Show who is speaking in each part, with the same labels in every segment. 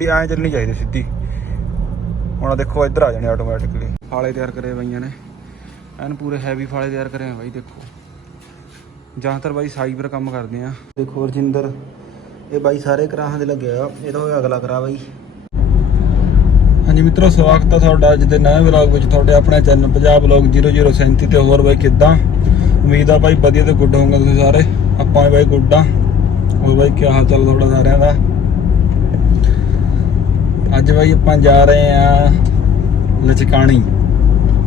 Speaker 1: ਵੀ ਐਂ ਚੱਲਣੀ ਚਾਹੀਦੀ ਸਿੱਧੀ। ਹੁਣ ਦੇਖੋ, ਇੱਧਰ ਆ ਜਾਣੇ ਆਟੋਮੈਟਿਕਲੀ ਫਾਲੇ ਤਿਆਰ ਕਰੇ ਬਈਆਂ ਨੇ। ਐਨ ਪੂਰੇ ਹੈਵੀ ਫਾਲੇ ਤਿਆਰ ਕਰੇ ਆ ਬਾਈ, ਦੇਖੋ। ਜ਼ਿਆਦਾਤਰ ਬਾਈ ਸਾਈ ਕੰਮ ਕਰਦੇ ਆ। ਦੇਖੋ ਰਜਿੰਦਰ, ਇਹ ਬਾਈ ਸਾਰੇ ਕਰਾਹਾਂ ਦੇ ਲੱਗਿਆ ਇਹਦਾ ਹੋਇਆ ਅਗਲਾ ਕਰਾ ਬਾਈ। ਹਾਂਜੀ ਮਿੱਤਰੋ, ਸਵਾਗਤ ਹੈ ਤੁਹਾਡਾ ਅੱਜ ਦੇ ਨਵੇਂ ਵਲੌਗ ਵਿੱਚ। ਤੁਹਾਡੇ ਆਪਣੇ ਚੈਨਲ ਪੰਜਾਬ ਵਲੌਗ 0037 ਤੇ ਹੋਰ ਬਾਈ ਕਿੱਦਾਂ? ਉਮੀਦ ਆ ਬਾਈ ਵਧੀਆ ਤੇ ਗੁੱਡ ਹੋਵੋਗੇ ਤੁਸੀਂ ਸਾਰੇ। ਆਪਾਂ ਬਾਈ ਗੁੱਡ ਆ। ਹੋਰ ਬਾਈ ਕੀ ਹਾਲ ਚਾਲ ਤੁਹਾਡਾ ਸਾਰਿਆਂ ਦਾ? ਅੱਜ ਬਾਈ ਆਪਾਂ ਜਾ ਰਹੇ ਆ ਲਚਕਾਣੀ।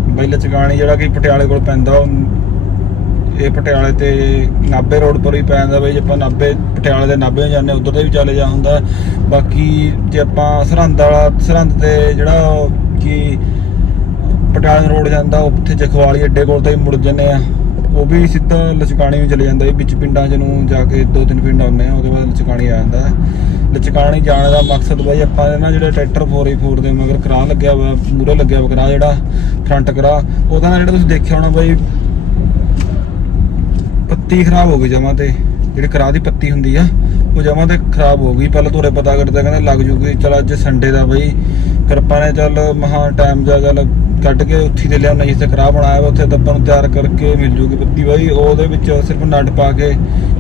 Speaker 1: ਬਾਈ ਲਚਕਾਣੀ ਜਿਹੜਾ ਕਿ ਪਟਿਆਲੇ ਕੋਲ ਪੈਂਦਾ, ਉਹ ਇਹ ਪਟਿਆਲੇ ਤੇ ਨਾਭੇ ਰੋਡ ਤੋਂ ਹੀ ਪੈਂਦਾ ਜਾਂਦਾ ਬਈ। ਜੇ ਆਪਾਂ ਨਾਭੇ, ਪਟਿਆਲੇ ਦੇ ਨਾਭੇ ਜਾਂਦੇ, ਉਧਰ ਤੇ ਵੀ ਚਲੇ ਜਾ ਹੁੰਦਾ। ਬਾਕੀ ਜੇ ਆਪਾਂ ਸਰਹੰਦ ਵਾਲਾ, ਸਰਹੰਦ ਤੇ ਜਿਹੜਾ ਕਿ ਪਟਿਆਲੇ ਰੋਡ ਜਾਂਦਾ, ਉੱਥੇ ਜਖਵਾਲੀ ਅੱਡੇ ਕੋਲ ਤਾਂ ਹੀ ਮੁੜ ਜੰਨੇ ਆ। ਉਹ ਵੀ ਸਿੱਧਾ ਲਚਕਾਣੀ ਨੂੰ ਚਲੇ ਜਾਂਦਾ ਇਹ ਵਿੱਚ ਪਿੰਡਾਂ 'ਚ ਨੂੰ ਜਾ ਕੇ ਦੋ ਤਿੰਨ ਪਿੰਡ ਆਉਂਦੇ ਆ, ਉਹਦੇ ਬਾਅਦ ਲਚਕਾਣੀ ਆ ਜਾਂਦਾ ਹੈ। ਲਚਕਾਣੀ ਜਾਣ ਦਾ ਮਕਸਦ ਬਾਈ ਆਪਾਂ ਨਾ ਜਿਹੜੇ ਟਰੈਕਟਰ 4x4 ਦੇ ਮਗਰ ਕਰਾ ਲੱਗਿਆ ਵਾ ਮੂਰੇ ਲੱਗਿਆ ਵਾ ਕਰਾ ਜਿਹੜਾ ਫਰੰਟ ਕਰਾ ਉਹਦਾ ਨਾ ਜਿਹੜਾ ਤੁਸੀਂ ਦੇਖਿਆ ਹੋਣਾ ਬਾਈ, ਪੱਤੀ ਖਰਾਬ ਹੋ ਗਈ ਜਮਾਂ ਤੇ, ਜਿਹੜੀ ਕਰਾ ਦੀ ਪੱਤੀ ਹੁੰਦੀ ਆ, ਉਹ ਜਮਾਂ ਤੇ ਖਰਾਬ ਹੋ ਗਈ ਪਹਿਲਾਂ ਤੋਰੇ ਪਤਾ ਕਰਦਾ ਕਹਿੰਦੇ ਲੱਗ ਜੂਗੀ, ਚਲ ਅੱਜ ਸੰਡੇ ਦਾ ਬਈ ਫਿਰ ਆਪਾਂ ਨੇ ਚੱਲ ਮਹਾ ਟਾਈਮ ਜਾ ਚੱਲ ਕੱਢ ਕੇ ਉੱਥੀ ਦੇ ਲਿਆਉਣਾ ਜਿੱਥੇ ਕਰਾ ਬਣਾਇਆ ਵਾ, ਉੱਥੇ ਦੱਬਣ ਨੂੰ ਤਿਆਰ ਕਰਕੇ ਮਿਲ ਜੂਗੀ ਪੱਤੀ ਬਾਈ। ਉਹਦੇ ਵਿੱਚ ਸਿਰਫ ਨਟ ਪਾ ਕੇ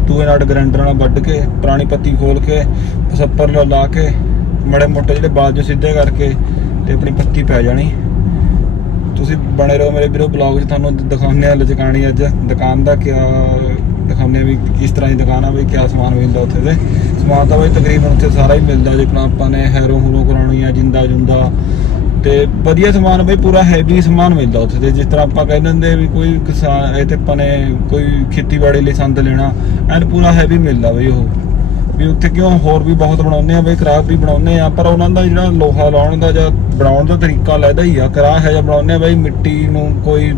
Speaker 1: ਦੂਏ ਨਟ ਗਰੈਂਡਰ ਨਾਲ ਵੱਢ ਕੇ, ਪੁਰਾਣੀ ਪੱਤੀ ਖੋਲ ਕੇ ਪਸੱਪਰ ਲਾ ਲਾ ਕੇ, ਮੜੇ ਮੋਟੇ ਜਿਹੜੇ ਬਾਜੂ ਸਿੱਧੇ ਕਰਕੇ ਤੇ ਆਪਣੀ ਪੱਤੀ ਪੈ ਜਾਣੀ। ਤੁਸੀਂ ਬਣੇ ਰਹੋ ਮੇਰੇ ਵੀਰੋ ਬਲੌਗ 'ਚ, ਤੁਹਾਨੂੰ ਦਿਖਾਉਂਦੇ ਆ ਲਚਕਾਣੀ ਅੱਜ। ਦੁਕਾਨ ਦਾ ਕਿਆ, ਦਿਖਾਉਂਦੇ ਆ ਵੀ ਕਿਸ ਤਰ੍ਹਾਂ ਦੀ ਦੁਕਾਨ ਆ, ਬਈ ਕਿਆ ਸਮਾਨ ਮਿਲਦਾ ਉੱਥੇ ਤੇ। ਸਮਾਨ ਤਾਂ ਬਈ ਤਕਰੀਬਨ ਉੱਥੇ ਸਾਰਾ ਹੀ ਮਿਲਦਾ ਜਿਕਣਾ ਆਪਾਂ ਨੇ ਹੈਰੋ ਹੂਰੋ ਕਰਾਉਣੀ ਆ ਜਿੰਦਾ ਜੁੰਦਾ ਤੇ ਵਧੀਆ ਸਮਾਨ ਬਈ, ਪੂਰਾ ਹੈਵੀ ਸਮਾਨ ਮਿਲਦਾ ਉੱਥੇ ਤੇ, ਜਿਸ ਤਰ੍ਹਾਂ ਆਪਾਂ ਕਹਿੰਦੇ ਹੁੰਦੇ ਵੀ ਕੋਈ ਕਿਸਾਨ, ਇਹ ਤੇ ਆਪਾਂ ਨੇ ਕੋਈ ਖੇਤੀਬਾੜੀ ਲਈ ਸੰਦ ਲੈਣਾ, ਐਨ ਪੂਰਾ ਹੈਵੀ ਮਿਲਦਾ ਬਈ ਉਹ। ਵੀ ਉੱਥੇ ਕਿਉਂ ਹੋਰ ਵੀ ਬਹੁਤ ਬਣਾਉਂਦੇ ਆ, ਬਈ ਕਰਾਹ ਵੀ ਬਣਾਉਂਦੇ ਆ, ਪਰ ਉਹਨਾਂ ਦਾ ਜਿਹੜਾ ਲੋਹਾ ਲਾਉਣ ਦਾ ਜਾਂ ਬਣਾਉਣ ਦਾ ਤਰੀਕਾ ਲੈਦਾ ਹੀ ਆ, ਕਰਾਹ ਹੈ ਜਾਂ ਬਣਾਉਂਦੇ ਆ ਬਈ, ਮਿੱਟੀ ਨੂੰ ਕੋਈ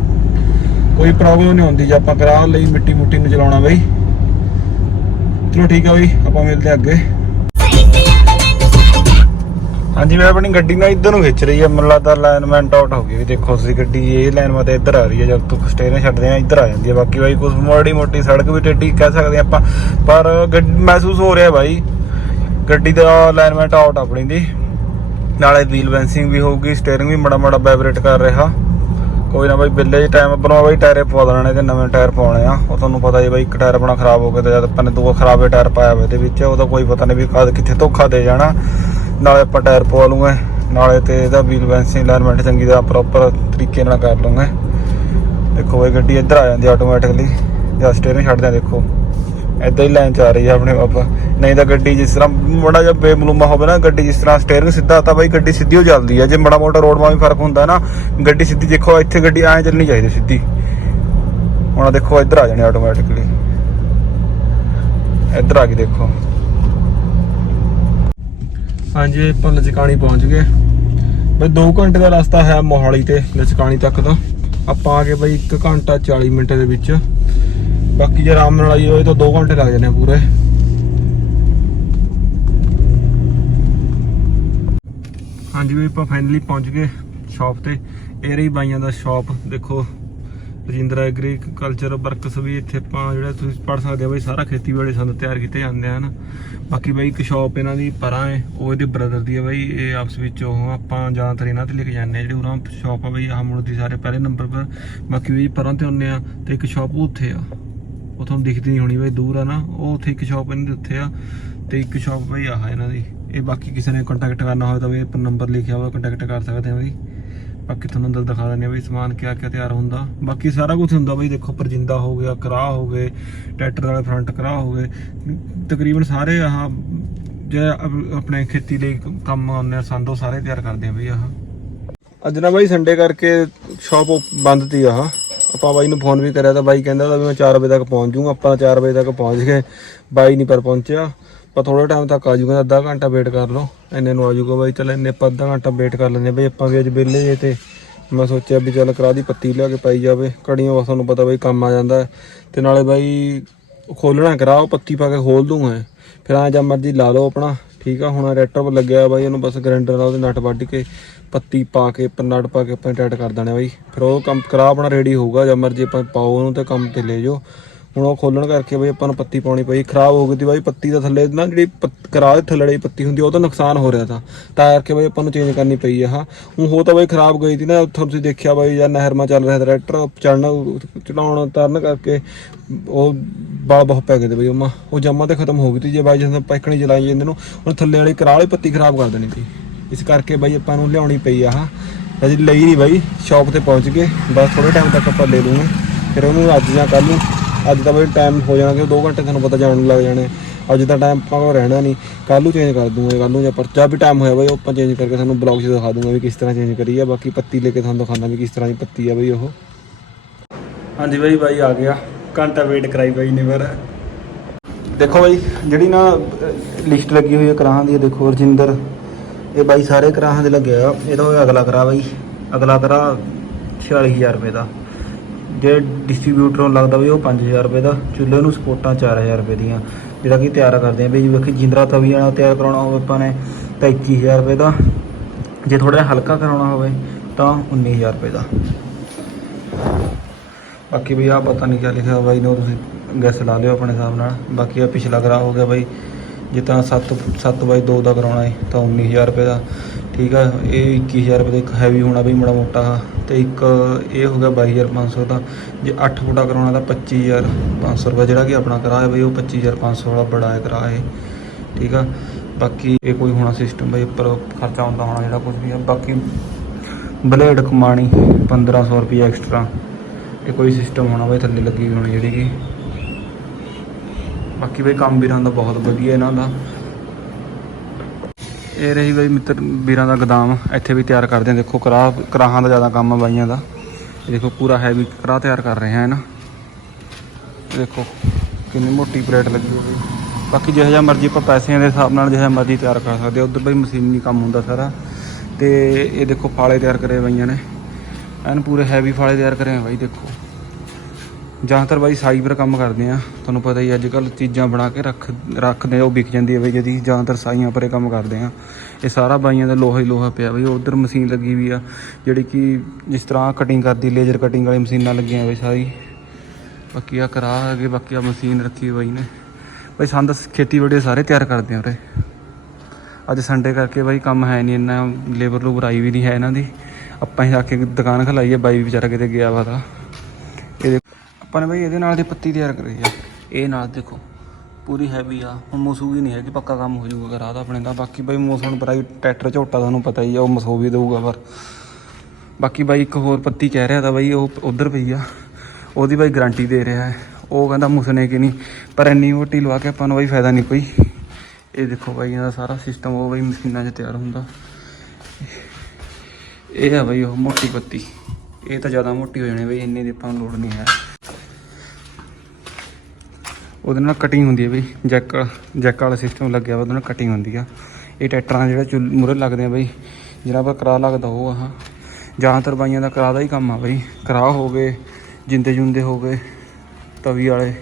Speaker 1: ਕੋਈ ਪ੍ਰੋਬਲਮ ਨਹੀਂ ਹੁੰਦੀ ਜੇ ਆਪਾਂ ਕਰਾਹ ਲਈ ਮਿੱਟੀ ਮੁੱਟੀ ਨੂੰ ਚਲਾਉਣਾ ਬਈ। ਚਲੋ ਠੀਕ ਆ ਬਈ, ਆਪਾਂ ਮਿਲਦੇ ਆ ਅੱਗੇ। ਹਾਂਜੀ, ਮੈਂ ਆਪਣੀ ਗੱਡੀ ਨਾਲ ਇੱਧਰ ਨੂੰ ਖਿੱਚ ਰਹੀ ਹੈ ਮੈਨੂੰ ਲੱਗਦਾ ਅਲਾਈਨਮੈਂਟ ਆਊਟ ਹੋ ਗਈ ਵੀ ਦੇਖੋ, ਤੁਸੀਂ ਗੱਡੀ, ਇਹ ਲਾਈਨ ਮਤੇ ਇੱਧਰ ਆ ਰਹੀ ਹੈ ਜਦ ਤੱਕ ਸਟੇਅਰਿੰਗ ਛੱਡਦੇ ਆ ਇੱਧਰ ਆ ਜਾਂਦੀ ਹੈ ਬਾਕੀ ਬਾਈ ਕੁਝ ਮੋੜੀ ਮੋਟੀ ਸੜਕ ਵੀ ਟੇਢੀ ਕਹਿ ਸਕਦੇ ਆ ਆਪਾਂ। ਪਰ ਗੱਡ- ਮਹਿਸੂਸ ਹੋ ਰਿਹਾ ਬਾਈ, ਗੱਡੀ ਦਾ ਅਲਾਈਨਮੈਂਟ ਆਊਟ ਆਪਣੀ ਦੀ। ਨਾਲੇ ਵੀਲ ਬੈਂਸਿੰਗ ਵੀ ਹੋਊਗੀ ਸਟੀਅਰਿੰਗ ਵੀ ਮੜਾ ਮੜਾ ਵਾਈਬ੍ਰੇਟ ਕਰ ਰਿਹਾ। ਕੋਈ ਨਾ ਬਾਈ, ਬਿੱਲੇ ਚ ਟਾਈਮ ਆਪਣਾ ਬਾਈ ਟਾਇਰੇ ਪਵਾ ਦੇਣੇ ਤੇ ਨਵੇਂ ਟਾਇਰ ਪਾਉਣੇ ਆ। ਉਹ ਤੁਹਾਨੂੰ ਪਤਾ ਹੀ ਬਾਈ, ਇੱਕ ਟਾਇਰ ਆਪਣਾ ਖਰਾਬ ਹੋ ਗਿਆ ਤੇ ਜਦ ਆਪਾਂ ਨੇ ਦੋ ਖਰਾਬੇ ਟਾਇਰ ਪਾਇਆ ਹੋਇਆ ਇਹਦੇ ਵਿੱਚ, ਉਹਦਾ ਕੋਈ ਪਤਾ ਨਹੀਂ ਵੀ ਕਦ ਕਿੱਥੇ ਧੋਖਾ ਦੇ ਜਾਣਾ। ਨਾਲੇ ਆਪਾਂ ਟਾਇਰ ਪਵਾ ਲੂਗੇ। ਨਾਲੇ ਤੇ ਇਹਦਾ ਵੀਲ ਬੈਂਸਿੰਗ ਅਲਾਈਨਮੈਂਟ ਚੰਗੀ ਤਰ੍ਹਾਂ ਪ੍ਰੋਪਰ ਤਰੀਕੇ ਨਾਲ ਕਰ ਲੂਗੇ। ਦੇਖੋ ਇਹ ਗੱਡੀ ਇੱਧਰ ਆ ਜਾਂਦੀ ਆਟੋਮੈਟਿਕਲੀ ਜਾਂ ਸਟੀਅਰਿੰਗ ਛੱਡਦੇ ਆ ਦੇਖੋ। ਏਦਾਂ ਹੀ ਲਾਈਨ ਚ ਆ ਰਹੀ ਆ ਆਪਣੇ ਆਪ ਨਹੀਂ ਤਾਂ ਗੱਡੀ ਜਿਸ ਤਰ੍ਹਾਂ ਮੜਾ ਜਿਹਾ ਬੇਮਲੂਮਾ ਹੋਵੇ ਨਾ, ਗੱਡੀ ਜਿਸ ਤਰ੍ਹਾਂ ਸਟੀਅਰਿੰਗ ਸਿੱਧਾ, ਤਾਂ ਬਾਈ ਗੱਡੀ ਸਿੱਧੀ ਹੋ ਚੱਲਦੀ ਆ। ਜੇ ਮੜਾ ਮੋਟਾ ਰੋਡ ਮਾ ਵੀ ਫ਼ਰਕ ਹੁੰਦਾ ਨਾ, ਗੱਡੀ ਸਿੱਧੀ ਦੇਖੋ, ਇੱਥੇ ਗੱਡੀ ਐਂ ਚੱਲਣੀ ਚਾਹੀਦੀ ਸਿੱਧੀ। ਹੁਣ ਦੇਖੋ, ਇੱਧਰ ਆ ਜਾਣੀ ਆਟੋਮੈਟਿਕਲੀ ਇੱਧਰ ਆ ਗਈ, ਦੇਖੋ। ਹਾਂਜੀ, ਆਪਾਂ ਲਚਕਾਣੀ ਪਹੁੰਚ ਗਏ। ਬਈ 2 ਘੰਟੇ ਦਾ ਰਸਤਾ ਹੈ ਮੋਹਾਲੀ ਤੇ, ਲਚਕਾਣੀ ਤੱਕ ਦਾ। ਆਪਾਂ ਆ ਗਏ ਬਈ 1 ਘੰਟਾ 40 ਮਿੰਟ ਦੇ ਵਿੱਚ। ਬਾਕੀ ਜੇ ਆਰਾਮ ਨਾਲ ਆਈ ਹੋਏ ਤਾਂ 2 ਘੰਟੇ ਲੱਗ ਜਾਣੇ ਪੂਰੇ। ਹਾਂਜੀ ਵੀ ਆਪਾਂ ਫਾਈਨਲੀ ਪਹੁੰਚ ਗਏ ਸ਼ਾਪ ਤੇ। ਇਹ ਰਹੀ ਬਾਈਆਂ ਦਾ ਸ਼ਾਪ ਦੇਖੋ। ਰਜਿੰਦਰ ਐਗਰੀਕਲਚਰ ਵਰਕਸ ਵੀ ਇੱਥੇ ਆਪਾਂ ਜਿਹੜਾ ਤੁਸੀਂ ਪੜ ਸਕਦੇ ਹੋ ਬਈ, ਸਾਰਾ ਖੇਤੀਬਾੜੀ ਸੰਦ ਤਿਆਰ ਕੀਤੇ ਜਾਂਦੇ ਹਨ। ਬਾਕੀ ਬਈ ਇੱਕ ਸ਼ਾਪ ਇਹਨਾਂ ਦੀ ਪਰਾਂ ਹੈ, ਉਹ ਇਹਦੇ ਬ੍ਰਦਰ ਦੀ ਹੈ ਬਈ, ਇਹ ਆਪਸ ਵਿੱਚ ਉਹ ਆਪਾਂ ਜ਼ਿਆਦਾਤਰ ਇਹਨਾਂ ਤੇ ਲੈ ਕੇ ਜਾਂਦੇ ਆ, ਜਿਹੜੀ ਉਰਾਂ ਸ਼ਾਪ ਆ ਬਈ, ਆਹ ਮੁੜ ਦੀ ਸਾਰੇ ਪਹਿਲੇ ਨੰਬਰ ਪਰ, ਬਾਕੀ ਵੀ ਪਰਾਂ ਤੇ ਹੁੰਨੇ ਆ, ਤੇ ਇੱਕ ਸ਼ਾਪ ਉੱਥੇ ਆ। ਉਹ ਤੁਹਾਨੂੰ ਦਿਖਦੀ ਨਹੀਂ ਹੋਣੀ ਬਈ, ਦੂਰ ਆ ਨਾ, ਉਹ ਉੱਥੇ ਇੱਕ ਸ਼ਾਪ ਇਹਨਾਂ ਦੀ ਉੱਥੇ ਆ, ਤੇ ਇੱਕ ਸ਼ਾਪ ਬਈ ਆਹ ਇਹਨਾਂ ਦੀ। ਇਹ ਬਾਕੀ ਕਿਸੇ ਨੇ ਕੰਟੈਕਟ ਕਰਨਾ ਹੋਵੇ ਤਾਂ ਵੀ ਇਹ ਨੰਬਰ ਲਿਖਿਆ ਹੋਇਆ ਕੰਟੈਕਟ ਕਰ ਸਕਦੇ ਆ ਬਈ। ਬਾਕੀ ਤੁਹਾਨੂੰ ਅੰਦਰ ਦਿਖਾ ਦਿੰਦੇ ਆ ਬਈ ਸਮਾਨ ਕਿਆ ਕਿਆ ਤਿਆਰ ਹੁੰਦਾ। ਬਾਕੀ ਸਾਰਾ ਕੁਝ ਹੁੰਦਾ ਬਈ ਦੇਖੋ ਪਰਜਿੰਦਾ ਹੋ ਗਿਆ, ਕਰਾਹ ਹੋ ਗਏ, ਟਰੈਕਟਰ ਵਾਲੇ ਫਰੰਟ ਕਰਾਹ ਹੋ ਗਏ। ਤਕਰੀਬਨ ਸਾਰੇ ਆਹ ਜਿਹੜਾ ਆਪਣੇ ਖੇਤੀ ਲਈ ਕੰਮ ਆਉਂਦੇ ਆ, ਸੰਦ ਉਹ ਸਾਰੇ ਤਿਆਰ ਕਰਦੇ ਆ ਬਈ ਆਹ। ਅੱਜ ਨਾ ਬਾਈ ਸੰਡੇ ਕਰਕੇ ਸ਼ਾਪ ਬੰਦ ਤੀ ਆਹ। ਆਪਾਂ ਬਾਈ ਨੂੰ ਫੋਨ ਵੀ ਕਰਿਆ ਤਾਂ ਬਾਈ ਕਹਿੰਦਾ ਤਾਂ ਵੀ ਮੈਂ 4 ਵਜੇ ਤੱਕ ਪਹੁੰਚ ਜਾਊਂਗਾ ਆਪਾਂ 4 ਵਜੇ ਤੱਕ ਪਹੁੰਚ ਗਏ। ਬਾਈ ਨਹੀਂ ਪਰ ਪਹੁੰਚਿਆ। ਪਰ ਥੋੜਾ ਟਾਈਮ ਤੱਕ ਆ ਜੂਗਾ, ਅੱਧਾ ਘੰਟਾ ਵੇਟ ਕਰ ਲਓ। ਇੰਨੇ ਨੂੰ ਆ ਜਾਊਗਾ ਬਾਈ, ਚੱਲ ਇੰਨੇ ਆਪਾਂ ਅੱਧਾ ਘੰਟਾ ਵੇਟ ਕਰ ਲੈਂਦੇ ਬਈ ਆਪਾਂ ਵੀ ਅੱਜ ਵਿਹਲੇ ਜੇ ਤੇ ਮੈਂ ਸੋਚਿਆ ਵੀ ਚੱਲ ਕਰਾ ਦੀ ਪੱਤੀ ਲਿਆ ਕੇ ਪਾਈ ਜਾਵੇ। ਘੜੀਆਂ ਬਸ ਤੁਹਾਨੂੰ ਪਤਾ ਬਾਈ ਕੰਮ ਆ ਜਾਂਦਾ। ਹੈ। ਤੇ ਨਾਲੇ ਬਾਈ ਖੋਲਣਾ ਕਰਾ ਉਹ ਪੱਤੀ ਪਾ ਕੇ ਖੋਲ ਦੂੰਗਾ ਫਿਰ ਆ ਜਾਂ ਮਰਜ਼ੀ ਲਾ ਲਓ ਆਪਣਾ, ਠੀਕ ਆ? ਹੁਣ ਰੈਟਰ ਲੱਗਿਆ ਬਾਈ, ਉਹਨੂੰ ਬਸ ਗ੍ਰਾਈਂਡਰ ਨਾਲ ਉਹਦੇ ਨਟ ਵੱਢ ਕੇ ਪੱਤੀ ਪਾ ਕੇ ਪਰ ਪਾ ਕੇ ਆਪਾਂ ਟਾਈਟ ਕਰ ਦੇਣਾ ਬਾਈ। ਫਿਰ ਉਹ ਕੰਮ ਕਰਾ ਆਪਣਾ ਰੈਡੀ ਹੋਊਗਾ, ਜਾਂ ਮਰਜ਼ੀ ਆਪਾਂ ਪਾਓ ਉਹਨੂੰ ਤੇ ਕੰਮ ਤੇ ਲੈ ਜਾਓ। ਹੁਣ ਉਹ ਖੋਲਣ ਕਰਕੇ ਬਈ ਆਪਾਂ ਨੂੰ ਪੱਤੀ ਪਾਉਣੀ ਪਈ, ਖਰਾਬ ਹੋ ਗਈ ਤੀ ਬਾਈ, ਪੱਤੀ ਦਾ ਥੱਲੇ ਨਾ ਜਿਹੜੀ ਪੱਤ- ਕਰਾ ਦੇ ਥੱਲੇ ਵਾਲੀ ਪੱਤੀ ਹੁੰਦੀ ਉਹ ਤਾਂ ਨੁਕਸਾਨ ਹੋ ਰਿਹਾ ਤਾਂ। ਤਾਂ ਕਰਕੇ ਬਈ ਆਪਾਂ ਨੂੰ ਚੇਂਜ ਕਰਨੀ ਪਈ ਆ ਹਾਂ ਹੁਣ ਹੋ ਤਾਂ ਬਈ ਖਰਾਬ ਗਈ ਤੀ ਨਾ, ਉੱਥੋਂ ਤੁਸੀਂ ਦੇਖਿਆ ਬਾਈ ਜਾਂ ਨਹਿਰ ਮਾ ਚੱਲ ਰਿਹਾ, ਟਰੈਕਟਰ ਚੜਨਾ ਚੜਾਉਣ ਤਰਨ ਕਰਕੇ ਉਹ ਬਾਲ ਬਹੁਤ ਪੈ ਗਏ ਤੇ ਬਈ ਉਹ ਉਹ ਜੰਮਾ ਤੇ ਖਤਮ ਹੋ ਗਈ ਤੀ ਜੇ ਬਾਈ ਜਦੋਂ ਪੈਕਣੀ ਚਲਾਈ ਜਾਂਦੇ ਨੂੰ, ਹੁਣ ਥੱਲੇ ਵਾਲੀ ਕਰਾ ਵਾਲੀ ਪੱਤੀ ਖਰਾਬ ਕਰ ਦੇਣੀ ਤੀ ਇਸ ਕਰਕੇ ਬਾਈ ਆਪਾਂ ਨੂੰ ਲਿਆਉਣੀ ਪਈ ਆ ਹਾਂ ਅਜੇ ਲਈ ਨਹੀਂ ਬਾਈ, ਸ਼ਾਪ ਤੇ ਪਹੁੰਚ ਗਏ, ਬਸ ਥੋੜੇ ਟਾਈਮ ਤੱਕ ਆਪਾਂ ਲੈ ਲੂਗੇ। ਫਿਰ ਉਹਨੂੰ ਅੱਜ ਜਾਂ ਕੱਲ ਨੂੰ ਅੱਜ ਤਾਂ ਬਈ ਟਾਈਮ ਹੋ ਜਾਣਾ ਕਿ 2 ਘੰਟੇ ਤੁਹਾਨੂੰ ਪਤਾ ਜਾਣ ਨੂੰ ਲੱਗ ਜਾਣੇ। ਅੱਜ ਦਾ ਟਾਈਮ ਆਪਾਂ ਕੋਲ ਰਹਿਣਾ ਨਹੀਂ। ਕੱਲ ਨੂੰ ਚੇਂਜ ਕਰ ਦੂੰਗਾ ਕੱਲ ਨੂੰ ਜਾਂ ਪਰਚਾ ਵੀ ਟਾਈਮ ਹੋਇਆ ਬਈ, ਉਹ ਆਪਾਂ ਚੇਂਜ ਕਰਕੇ ਤੁਹਾਨੂੰ ਬਲੌਗ 'ਚ ਦਿਖਾ ਦੂੰਗਾ ਵੀ ਕਿਸ ਤਰ੍ਹਾਂ ਚੇਂਜ ਕਰੀ ਆ। ਬਾਕੀ ਪੱਤੀ ਲੈ ਕੇ ਤੁਹਾਨੂੰ ਦਿਖਾਉਂਦਾ ਵੀ ਕਿਸ ਤਰ੍ਹਾਂ ਦੀ ਪੱਤੀ ਆ ਬਈ ਉਹ। ਹਾਂਜੀ ਬਾਈ ਬਾਈ ਆ ਗਿਆ। ਘੰਟਾ ਵੇਟ ਕਰਾਈ ਬਾਈ ਨੇ ਪਰ ਦੇਖੋ ਬਾਈ, ਜਿਹੜੀ ਨਾ ਲਿਸਟ ਲੱਗੀ ਹੋਈ ਹੈ ਕਰਾਹਾਂ ਦੀ ਦੇਖੋ ਰਜਿੰਦਰ। ਇਹ ਬਾਈ ਸਾਰੇ ਕਰਾਹਾਂ ਦੇ ਲੱਗਿਆ ਇਹਦਾ ਹੋਇਆ ਅਗਲਾ ਕਰਾ ਬਾਈ। ਅਗਲਾ ਕਰਾ 46000 ਰੁਪਏ ਦਾ। ਜੇ ਡਿਸਟ੍ਰੀਬਿਊਟਰ ਨੂੰ ਲੱਗਦਾ ਵੀ ਉਹ 5000 ਰੁਪਏ ਦਾ ਚੁੱਲ੍ਹੇ ਨੂੰ ਸਪੋਰਟਾਂ 4000 ਰੁਪਏ ਦੀਆਂ, ਜਿਹੜਾ ਕਿ ਤਿਆਰ ਕਰਦੇ ਆ। ਵੀ ਜੇ ਵੇਖੀ, ਜਿੰਦਰਾ ਤਵੀ ਵਾਲਾ ਤਿਆਰ ਕਰਾਉਣਾ ਹੋਵੇ ਆਪਾਂ ਨੇ ਤਾਂ 21000 ਰੁਪਏ ਦਾ। ਜੇ ਥੋੜਾ ਜਿਹਾ ਹਲਕਾ ਕਰਾਉਣਾ ਹੋਵੇ ਤਾਂ 19000 ਰੁਪਏ ਦਾ। ਬਾਕੀ ਵੀ ਆ ਪਤਾ ਨਹੀਂ ਕਿਆ ਲਿਖਿਆ ਬਾਈ ਨੂੰ ਤੁਸੀਂ ਗੈਸ ਲਾ ਲਿਓ ਆਪਣੇ ਹਿਸਾਬ ਨਾਲ। ਬਾਕੀ ਆ ਪਿਛਲਾ ਕਰਾ ਹੋ ਗਿਆ ਬਾਈ ਜੇ ਤਾਂ 7 7 ਬਾਈ 2 ਦਾ ਕਰਾਉਣਾ ਹੈ, ਤਾਂ 19000 ਰੁਪਏ ਦਾ। ਠੀਕ ਆ, ਇਹ 21000 ਰੁਪਏ ਦਾ ਇੱਕ ਹੈਵੀ ਹੋਣਾ ਬਈ ਬੜਾ ਮੋਟਾ ਆ ਤੇ ਇੱਕ ਇਹ ਹੋ ਗਿਆ 22500 ਦਾ, ਜੇ 8 ਫੁੱਟਾ ਕਰਾਉਣਾ ਤਾਂ 25500 ਰੁਪਏ ਜਿਹੜਾ ਕਿ ਆਪਣਾ ਕਰਾ ਹੈ ਬਈ ਉਹ 25500 ਵਾਲਾ ਬੜਾ ਹੈ ਕਰਾ ਹੈ ਠੀਕ ਆ। ਬਾਕੀ ਇਹ ਕੋਈ ਹੋਣਾ ਸਿਸਟਮ ਬਈ ਉੱਪਰ ਖਰਚਾ ਹੁੰਦਾ ਹੋਣਾ ਜਿਹੜਾ ਕੁਝ ਵੀ ਆ, ਬਾਕੀ ਬਲੇਡ ਕਮਾਣੀ 1500 ਰੁਪਏ ਐਕਸਟਰਾ ਇਹ ਕੋਈ ਸਿਸਟਮ ਹੋਣਾ ਬਈ ਥੱਲੇ ਲੱਗੀ ਹੋਣੀ ਜਿਹੜੀ ਕਿ। ਬਾਕੀ ਬਈ ਕੰਮ ਵੀਰਾਂ ਦਾ ਬਹੁਤ ਵਧੀਆ ਇਹਨਾਂ ਦਾ। ਇਹ ਰਹੀ ਬਈ ਮਿੱਤਰ ਵੀਰਾਂ ਦਾ ਗਦਾਮ। ਇੱਥੇ ਵੀ ਤਿਆਰ ਕਰਦੇ ਆ। ਦੇਖੋ ਕਰਾਹ, ਕਰਾਹਾਂ ਦਾ ਜ਼ਿਆਦਾ ਕੰਮ ਆ ਬਾਈਆਂ ਦਾ। ਇਹ ਦੇਖੋ ਪੂਰਾ ਹੈਵੀ ਕਰਾਹ ਤਿਆਰ ਕਰ ਰਹੇ ਆ ਨਾ ਦੇਖੋ ਕਿੰਨੀ ਮੋਟੀ ਪਲੇਟ ਲੱਗੀ ਹੋਈ। ਬਾਕੀ ਜਿਹੋ ਜਿਹਾ ਮਰਜ਼ੀ ਆਪਾਂ ਪੈਸਿਆਂ ਦੇ ਹਿਸਾਬ ਨਾਲ ਜਿਹੋ ਜਿਹਾ ਮਰਜ਼ੀ ਤਿਆਰ ਕਰ ਸਕਦੇ ਆ। ਉਧਰ ਬਈ ਮਸ਼ੀਨੀ ਕੰਮ ਹੁੰਦਾ ਸਾਰਾ। ਤੇ ਇਹ ਦੇਖੋ ਫਾਲੇ ਤਿਆਰ ਕਰੇ ਬਾਈਆਂ ਨੇ। ਐਨ ਪੂਰੇ ਹੈਵੀ ਫਾਲੇ ਤਿਆਰ ਕਰੇ ਆ ਬਾਈ, ਦੇਖੋ। ਜ਼ਿਆਦਾਤਰ ਬਾਈ ਸਾਈ ਪਰ ਕੰਮ ਕਰਦੇ ਆ। ਤੁਹਾਨੂੰ ਪਤਾ ਹੀ ਅੱਜ ਕੱਲ ਚੀਜ਼ਾਂ ਬਣਾ ਕੇ ਰੱਖ, ਰੱਖਦੇ ਉਹ ਵਿਕ ਜਾਂਦੀ ਹੈ ਬਈ ਜਿਹਦੀ ਜ਼ਿਆਦਾਤਰ ਸਾਈਆਂ ਪਰੇ ਕੰਮ ਕਰਦੇ ਆ। ਇਹ ਸਾਰਾ ਬਾਈਆਂ ਦਾ ਲੋਹਾ ਹੀ ਲੋਹਾ ਪਿਆ ਬਈ, ਉਧਰ ਮਸ਼ੀਨ ਲੱਗੀ ਵੀ ਆ, ਜਿਹੜੀ ਕਿ ਜਿਸ ਤਰ੍ਹਾਂ ਕਟਿੰਗ ਕਰਦੀ ਲੇਜ਼ਰ ਕਟਿੰਗ ਵਾਲੀ ਮਸ਼ੀਨਾਂ ਲੱਗੀਆਂ ਬਈ ਸਾਰੀ। ਬਾਕੀ ਆ ਕਰਾ ਹੈਗੇ ਬਾਕੀ ਆ ਮਸ਼ੀਨ ਰੱਖੀ ਬਾਈ ਨੇ। ਬਈ ਸੰਦ ਖੇਤੀਬਾੜੀ ਸਾਰੇ ਤਿਆਰ ਕਰਦੇ ਆ ਉਰੇ। ਅੱਜ ਸੰਡੇ ਕਰਕੇ ਬਾਈ ਕੰਮ ਹੈ ਨਹੀਂ ਇੰਨਾ ਲੇਬਰ ਲੂਬਰ ਆਈ ਵੀ ਨਹੀਂ ਹੈ ਇਹਨਾਂ ਦੀ। ਆਪਾਂ ਹੀ ਆ ਕੇ ਦੁਕਾਨ ਖਲਾਈ ਬਾਈ ਵਿਚਾਰਾ ਕਿਤੇ ਗਿਆ ਵਾ ਤਾਂ। ਆਪਾਂ ਨੇ ਬਾਈ ਇਹਦੇ ਨਾਲ ਦੀ ਪੱਤੀ ਤਿਆਰ ਕਰੀ ਆ। ਇਹ ਨਾਲ ਦੇਖੋ, ਪੂਰੀ ਹੈਵੀ ਆ। ਹੁਣ ਮਸੂਗੀ ਨਹੀਂ ਹੈਗੀ, ਪੱਕਾ ਕੰਮ ਹੋ ਜਾਊਗਾ ਰਾਹ ਦਾ ਆਪਣੇ ਦਾ। ਬਾਕੀ ਬਈ ਮੋਸ ਹੁਣ ਪਰਾਈ ਟਰੈਕਟਰ ਝੋਟਾ ਤੁਹਾਨੂੰ ਪਤਾ ਹੀ ਆ, ਉਹ ਮਸੋ ਵੀ ਦੇਊਗਾ ਪਰ। ਬਾਕੀ ਬਾਈ ਇੱਕ ਹੋਰ ਪੱਤੀ ਕਹਿ ਰਿਹਾ ਤਾਂ ਬਾਈ ਉਹ ਉਧਰ ਪਈ ਆ। ਉਹਦੀ ਬਾਈ ਗਾਰੰਟੀ ਦੇ ਰਿਹਾ ਹੈ। ਉਹ ਕਹਿੰਦਾ ਮੁਸਨੇ ਕਿ ਨਹੀਂ, ਪਰ ਇੰਨੀ ਮੋਟੀ ਲਵਾ ਕੇ ਆਪਾਂ ਨੂੰ ਬਾਈ ਫਾਇਦਾ ਨਹੀਂ ਕੋਈ। ਇਹ ਦੇਖੋ ਬਾਈ ਇਹਦਾ ਸਾਰਾ ਸਿਸਟਮ ਉਹ ਬਾਈ ਮਸ਼ੀਨਾਂ 'ਚ ਤਿਆਰ ਹੁੰਦਾ। ਇਹ ਆ ਬਾਈ ਉਹ ਮੋਟੀ ਪੱਤੀ। ਇਹ ਤਾਂ ਜ਼ਿਆਦਾ ਮੋਟੀ ਹੋ ਜਾਣੀ ਬਈ, ਇੰਨੀ ਦੀ ਆਪਾਂ ਨੂੰ ਲੋੜ ਨਹੀਂ ਹੈ। ਉਹਦੇ ਨਾਲ ਕਟਿੰਗ ਹੁੰਦੀ ਹੈ ਬਈ। ਜੈਕ ਜੈਕ ਵਾਲਾ ਸਿਸਟਮ ਲੱਗਿਆ ਵਾ, ਉਹਦੇ ਨਾਲ ਕਟਿੰਗ ਹੁੰਦੀ ਆ। ਇਹ ਟਰੈਕਟਰਾਂ ਦੇ ਜਿਹੜੇ ਚੁੱਲ ਮੁਰੇ ਲੱਗਦੇ ਆ ਬਈ। ਜਿਹੜਾ ਪਰ ਕਰਾ ਲੱਗਦਾ ਉਹ ਆ ਜ਼ਿਆਦਾਤਰ ਬਾਈਆਂ ਦਾ ਕਰਾ ਦਾ ਹੀ ਕੰਮ ਆ ਬਈ। ਕਰਾ ਹੋ ਗਏ ਜਿੰਦੇ ਜੁੰਦੇ ਹੋ ਗਏ ਤਵੀ ਵਾਲੇ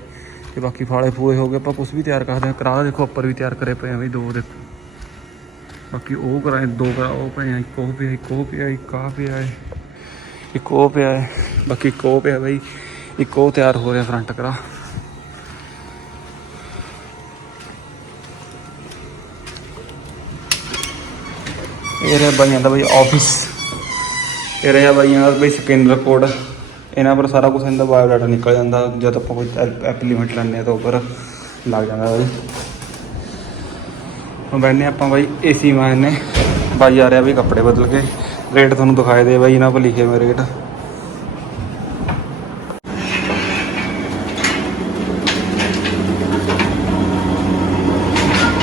Speaker 1: ਤੇ ਬਾਕੀ ਫਾਲੇ ਫੂਏ ਹੋ ਗਏ ਆਪਾਂ ਕੁਝ ਵੀ ਤਿਆਰ ਕਰਦੇ ਆ। ਕਰਾ ਦਾ ਦੇਖੋ ਉੱਪਰ ਵੀ ਤਿਆਰ ਕਰੇ ਪਏ ਆ ਬਈ, ਦੋ ਦੇਖੋ ਬਾਕੀ ਉਹ ਕਰਾਏ ਦੋ ਕਰਾ ਉਹ ਪਏ ਆ, ਇੱਕ ਉਹ ਪਿਆ, ਇੱਕ ਉਹ ਪਿਆ, ਇੱਕ ਆ ਪਿਆ ਹੈ ਇੱਕ ਉਹ ਪਿਆ ਹੈ ਬਾਕੀ ਇੱਕ ਉਹ ਪਿਆ ਬਈ, ਇੱਕ ਉਹ ਤਿਆਰ ਹੋ ਰਿਹਾ ਫਰੰਟ ਕਰਾ ਇਹ ਰਿਹਾ ਬਾਈਆਂ ਦਾ ਬਈ ਆਫਿਸ ਇਹ ਰਿਹਾ ਬਾਈਆਂ ਦਾ ਬਈ ਸਕਿਨ ਰਿਪੋਰਟ ਇਹਨਾਂ ਪਰ ਸਾਰਾ ਕੁਝ ਇਹਦਾ ਬਾਇਓਡਾਟਾ ਨਿਕਲ ਜਾਂਦਾ। ਜਦ ਆਪਾਂ ਕੋਈ ਐਪਲੀਮੈਂਟ ਲੈਂਦੇ ਆ ਤਾਂ ਉੱਪਰ ਲੱਗ ਜਾਂਦਾ ਬਈ। ਹੁਣ ਬੈਠਨੇ ਆਪਾਂ ਬਾਈ ਏਸੀ ਮਾਨ ਨੇ। ਬਾਈ ਆ ਰਿਹਾ ਵੀ ਕੱਪੜੇ ਬਦਲ ਕੇ। ਰੇਟ ਤੁਹਾਨੂੰ ਦਿਖਾਏ ਦੇ ਬਾਈ, ਇਹਨਾਂ ਪਰ ਲਿਖੇ ਹੋਏ ਰੇਟ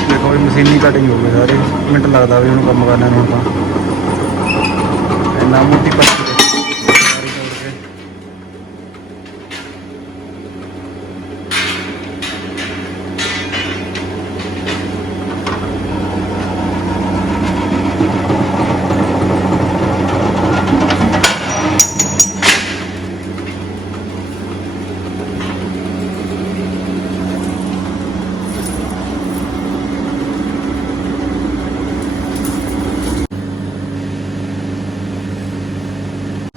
Speaker 1: ਦੇਖੋ ਵੀ ਮਸ਼ੀਨੀ ਕਟਿੰਗ ਹੋ ਗਈ ਸਾਰੇ। ਮਿੰਟ ਲੱਗਦਾ ਵੀ ਉਹਨੂੰ ਕੰਮ ਕਰਨਾ ਨੂੰ ਤਾਂ ਇੰਨਾ ਮੋਟੀ ਪੱਤੀ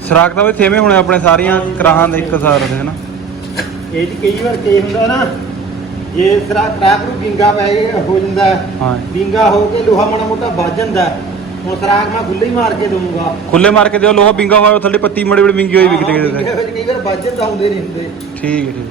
Speaker 1: ਸਰਾਖ ਤਾਂ ਵੀ ਥੇਵੇਂ ਹੋਣੇ ਆਪਣੇ ਸਾਰੀਆਂ ਕਰਾਹਾਂ ਦੇ ਇੱਕ ਸਾਰ ਦੇ ਹਨਾ
Speaker 2: ਇਹ 'ਚ ਕਈ ਵਾਰ ਕੀ ਹੁੰਦਾ ਨਾ ਜੇ ਸਰਾ ਟਰੈਕ ਨੂੰ ਵਿੰਗਾ ਪੈ ਗਿਆ ਹੋ ਜਾਂਦਾ ਹੈ। ਵਿੰਗਾ ਹੋ ਕੇ ਲੋਹਾ ਮਾੜਾ ਮੋਟਾ ਵੱਜ ਜਾਂਦਾ ਹੈ। ਹੁਣ ਸਰਾਗ ਮੈਂ ਖੁੱਲੇ ਹੀ ਮਾਰ ਕੇ ਦਊਂਗਾ
Speaker 1: ਖੁੱਲੇ ਮਾਰ ਕੇ ਦਿਓ ਲੋਹਾ ਬਿੰਗਾ ਹੋਇਆ ਥੱਲੇ ਪੱਤੀ ਮੜੀ ਬੜੀ ਵਿੰਗੀ ਹੋਈ ਵਿਕਦੀ ਕਿਤੇ
Speaker 2: ਕਈ ਵਾਰ ਵੱਜ ਜਾਂਦਾ ਹੁੰਦੇ ਨਹੀਂ ਹੁੰਦੇ
Speaker 1: ਠੀਕ ਹੈ ਠੀਕ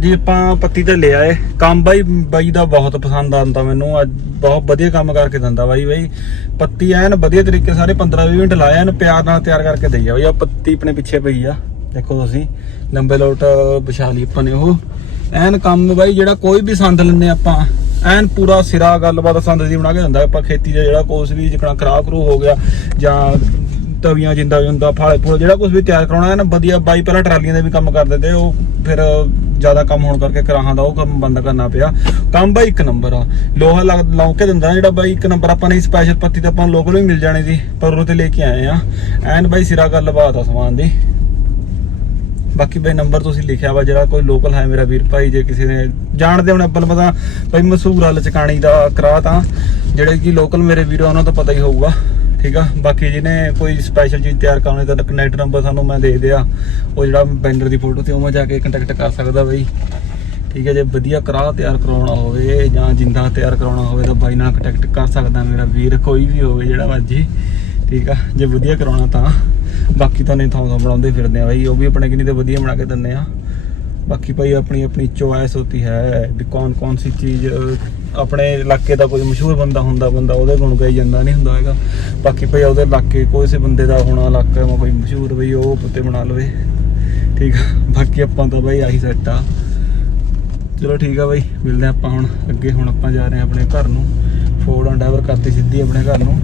Speaker 1: ਹਾਂਜੀ, ਆਪਾਂ ਪੱਤੀ ਤੇ ਲਿਆ ਏ ਕੰਮ ਬਾਈ ਬਾਈ ਦਾ ਬਹੁਤ ਪਸੰਦ ਆਉਂਦਾ ਮੈਨੂੰ। ਅੱਜ ਬਹੁਤ ਵਧੀਆ ਕੰਮ ਕਰਕੇ ਦਿੰਦਾ ਬਾਈ ਬਾਈ। ਪੱਤੀ ਐਨ ਵਧੀਆ ਤਰੀਕੇ ਸਾਰੇ 15 20 ਮਿੰਟ ਲਾਇਆ ਐਨ ਪਿਆਰ ਨਾਲ ਤਿਆਰ ਕਰਕੇ ਦਈ ਆ ਬਾਈ। ਆ ਪੱਤੀ ਆਪਣੇ ਪਿੱਛੇ ਪਈ ਆ। ਦੇਖੋ ਤੁਸੀਂ, ਲੰਬੇ ਲੋਟ ਵਿਛਾ ਲਈ ਆਪਾਂ ਨੇ ਉਹ। ਐਨ ਕੰਮ ਬਾਈ, ਜਿਹੜਾ ਕੋਈ ਵੀ ਸੰਦ ਲੈਂਦੇ ਆਪਾਂ, ਐਨ ਪੂਰਾ ਸਿਰਾ ਗੱਲਬਾਤ ਸੰਦ ਦੀ ਬਣਾ ਕੇ ਦਿੰਦਾ। ਆਪਾਂ ਖੇਤੀ ਦਾ ਜਿਹੜਾ ਕੁਛ ਵੀ ਜਿਕਣਾ ਖਰਾਕ ਰੂ ਹੋ ਗਿਆ ਜਾਂ ਤਵੀਆਂ, ਜਿੰਦਾ ਹੁੰਦਾ ਫਾਲੇ ਫੂਲ, ਜਿਹੜਾ ਕੁਝ ਵੀ ਤਿਆਰ ਕਰਾਉਣਾ ਹੈ ਨਾ, ਵਧੀਆ ਬਾਈ ਪਹਿਲਾਂ ਟਰਾਲੀਆਂ ਦੇ ਵੀ ਕੰਮ ਕਰਦੇ ਤੇ ਉਹ ਫਿਰ ਜ਼ਿਆਦਾ ਕੰਮ ਹੋਣ ਕਰਕੇ ਕਰਾਹਾਂ ਦਾ ਉਹ ਕੰਮ ਬੰਦ ਕਰਨਾ ਪਿਆ। ਕੰਮ ਬਾਈ ਇੱਕ ਨੰਬਰ ਆ, ਲੋਹਾ ਲਾਉ ਕੇ ਦਿੰਦਾ ਜਿਹੜਾ ਬਾਈ ਇੱਕ ਨੰਬਰ, ਆਪਾਂ ਨੇ ਸਪੈਸ਼ਲ ਪੱਤੀ ਤਾਂ ਆਪਾਂ ਲੋਕਲ ਹੀ ਮਿਲ ਜਾਣੀ ਸੀ, ਪਰ ਉਹ ਤੇ ਲੈ ਕੇ ਆਏ ਆ। ਐਨ ਬਾਈ ਸਿਰਾ ਗੱਲਬਾਤ ਆ ਸਮਾਨ ਦੀ। ਬਾਕੀ ਬਈ ਨੰਬਰ ਤੁਸੀਂ ਲਿਖਿਆ ਵਾ, ਜਿਹੜਾ ਕੋਈ ਲੋਕਲ ਹੈ ਮੇਰਾ ਵੀਰ ਭਾਈ, ਜੇ ਕਿਸੇ ਨੇ ਜਾਣਦੇ ਹੋਣ ਅੱਬਲ ਪਤਾ, ਬਈ ਮਸ਼ਹੂਰ ਆ ਲਚਕਾਣੀ ਦਾ ਕਰਾ ਤਾਂ, ਜਿਹੜੇ ਕਿ ਲੋਕਲ ਮੇਰੇ ਵੀਰ ਉਹਨਾਂ ਤੋਂ ਪਤਾ ਹੀ ਹੋਊਗਾ। ਠੀਕ ਆ? ਬਾਕੀ ਜਿਹਨੇ ਕੋਈ ਸਪੈਸ਼ਲ ਚੀਜ਼ ਤਿਆਰ ਕਰਨੀ ਤਾਂ ਕਨੈਕਟ ਨੰਬਰ ਸਾਨੂੰ ਮੈਂ ਦੇ ਦਿਆ। ਉਹ ਜਿਹੜਾ ਬੈਨਰ ਦੀ ਫੋਟੋ ਤੇ ਉਹ ਮੈਂ ਜਾ ਕੇ ਕੰਟੈਕਟ ਕਰ ਸਕਦਾ ਬਈ। ਠੀਕ ਹੈ ਜੇ ਵਧੀਆ ਕਰਾਹ ਤਿਆਰ ਕਰਾਉਣਾ ਹੋਵੇ ਜਾਂ ਜਿੰਦਾ ਤਿਆਰ ਕਰਾਉਣਾ ਹੋਵੇ ਤਾਂ ਬਾਈ ਨਾਲ ਕੰਟੈਕਟ ਕਰ ਸਕਦਾ ਮੇਰਾ ਵੀਰ, ਕੋਈ ਵੀ ਹੋਵੇ ਜਿਹੜਾ ਮਰਜ਼ੀ। ਠੀਕ ਆ, ਜੇ ਵਧੀਆ ਕਰਾਉਣਾ ਤਾਂ। ਬਾਕੀ ਤਾਂ ਨਹੀਂ ਥਾਂ ਥਾਂ ਬਣਾਉਂਦੇ ਫਿਰਦੇ ਆ ਬਾਈ, ਉਹ ਵੀ ਆਪਣੇ ਕਿੰਨੀ ਤੇ ਵਧੀਆ ਬਣਾ ਕੇ ਦਿੰਦੇ ਆ। ਬਾਕੀ ਭਾਈ ਆਪਣੀ ਆਪਣੀ ਚੋਇਸ ਹੁੰਦੀ ਹੈ ਵੀ ਕੌਣ ਕੌਣ ਸੀ ਚੀਜ਼, ਆਪਣੇ ਇਲਾਕੇ ਦਾ ਕੋਈ ਮਸ਼ਹੂਰ ਬੰਦਾ ਹੁੰਦਾ, ਬੰਦਾ ਉਹਦੇ ਗੁਣ ਗਾਈ ਜਾਂਦਾ ਨਹੀਂ ਹੁੰਦਾ ਹੈਗਾ। ਬਾਕੀ ਭਾਈ ਉਹਦੇ ਇਲਾਕੇ ਕੋਈ ਸੇ ਬੰਦੇ ਦਾ ਹੋਣਾ ਇਲਾਕੇ ਮਾ ਕੋਈ ਮਸ਼ਹੂਰ ਬਈ ਉਹ ਪੁੱਤੇ ਬਣਾ ਲਵੇ। ਠੀਕ ਆ, ਬਾਕੀ ਆਪਾਂ ਤਾਂ ਭਾਈ ਆਹੀ ਸੈੱਟ ਆ। ਚਲੋ ਠੀਕ ਆ ਬਾਈ, ਮਿਲਦੇ ਹਾਂ ਆਪਾਂ ਹੁਣ, ਅੱਗੇ ਹੁਣ ਆਪਾਂ ਜਾ ਰਹੇ ਹਾਂ ਆਪਣੇ ਘਰ ਨੂੰ। ਫੋਰਡ ਡਰਾਈਵਰ ਕਰਤੀ ਸਿੱਧੀ ਆਪਣੇ ਘਰ ਨੂੰ।